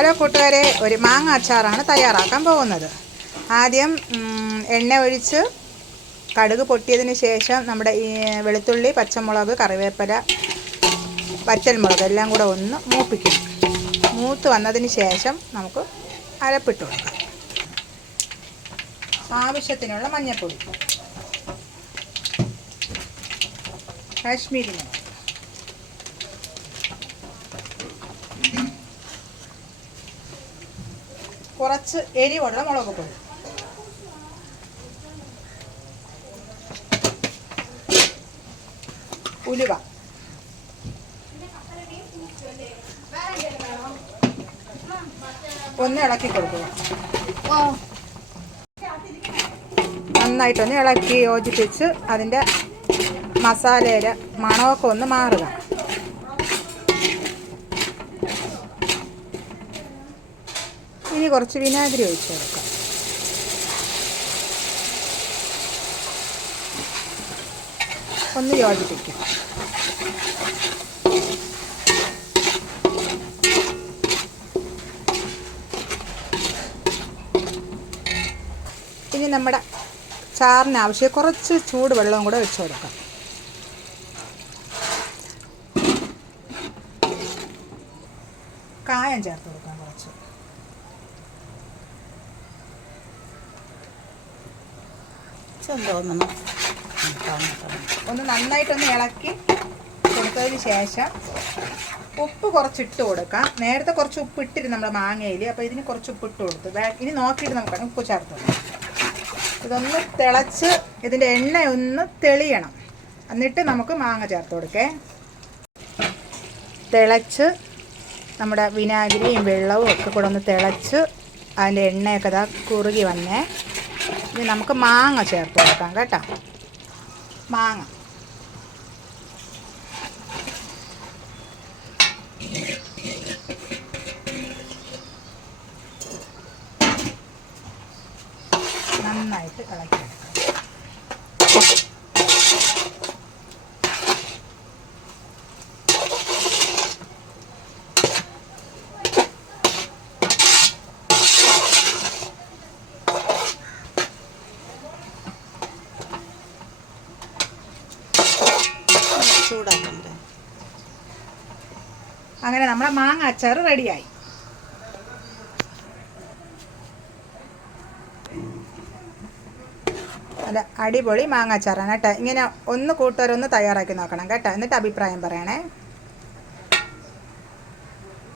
Hello കൂട്ടുകാരെ ഒരു മാങ്ങ അച്ചാറാണ് തയ്യാറാക്കാൻ പോകുന്നത്. ആദ്യം എണ്ണ ഒഴിച്ച് കടുക് പൊട്ടിയതിന് ശേഷം നമ്മുടെ ഈ വെളുത്തുള്ളി പച്ചമുളക് കറിവേപ്പില വറ്റൽമുളക് എല്ലാം കൂടെ ഒന്ന് മൂപ്പിക്കും. മൂത്ത് വന്നതിന് ശേഷം നമുക്ക് അരപ്പിട്ട് കൊടുക്കാം. ആവശ്യത്തിനുള്ള മഞ്ഞൾപ്പൊടി കാശ്മീരി മുളക് കുറച്ച് എരിവുള്ള മുളക് പൊടി. ഉലുവ. ഒന്ന് ഇളക്കി കൊടുക്കുക. നന്നായിട്ടൊന്ന് ഇളക്കി യോജിപ്പിച്ച് അതിന്റെ മസാലയുടെ മണമൊക്കെ ഒന്ന് മാറുക. ഇനി കുറച്ച് വിനാഗിരി ഒഴിച്ച് കൊടുക്കാം. ഒന്ന് യോജിപ്പിക്കും. ഇനി നമ്മുടെ ചാറിന് ആവശ്യം കുറച്ച് ചൂട് വെള്ളവും കൂടെ ഒഴിച്ച് കൊടുക്കാം. കായം ചേർത്ത് കൊടുക്കാം കുറച്ച്. ചെന്തോന്നണം ഒന്ന് നന്നായിട്ടൊന്ന് ഇളക്കി കൊടുത്തതിന് ശേഷം ഉപ്പ് കുറച്ചിട്ട് കൊടുക്കാം. നേരത്തെ കുറച്ച് ഉപ്പ് ഇട്ടിരുന്നു നമ്മുടെ മാങ്ങയിൽ അപ്പോൾ ഇതിന് കുറച്ച് ഉപ്പ് ഇട്ട് കൊടുത്ത് ഇനി നോക്കിയിട്ട് നമുക്ക് ഉപ്പ് ചേർത്ത് ഇതൊന്ന് തിളച്ച് ഇതിന്റെ എണ്ണ ഒന്ന് തെളിയണം. എന്നിട്ട് നമുക്ക് മാങ്ങ ചേർത്ത് കൊടുക്കേ. തിളച്ച് നമ്മുടെ വിനാഗിരിയും വെള്ളവും ഒക്കെ കൂടെ ഒന്ന് തിളച്ച് അതിന്റെ എണ്ണയൊക്കെ ഇതാ കുറുകി വന്നേ. ഇനി നമുക്ക് മാങ്ങ ചേർത്ത് കൊടുക്കാം കേട്ടോ. മാങ്ങ. നന്നായിട്ട് ഇളക്കി ചൂടാക്കണ്ടേ? അങ്ങനെ നമ്മുടെ മാങ്ങ അച്ചാർ റെഡിയായി. അല്ല അടിപൊളി മാങ്ങ അച്ചാറാണ് കേട്ടോ. ഇങ്ങനെ ഒന്ന് കൂട്ടുകാരൊന്ന് തയ്യാറാക്കി നോക്കണം കേട്ടോ. എന്നിട്ട് അഭിപ്രായം പറയണേ.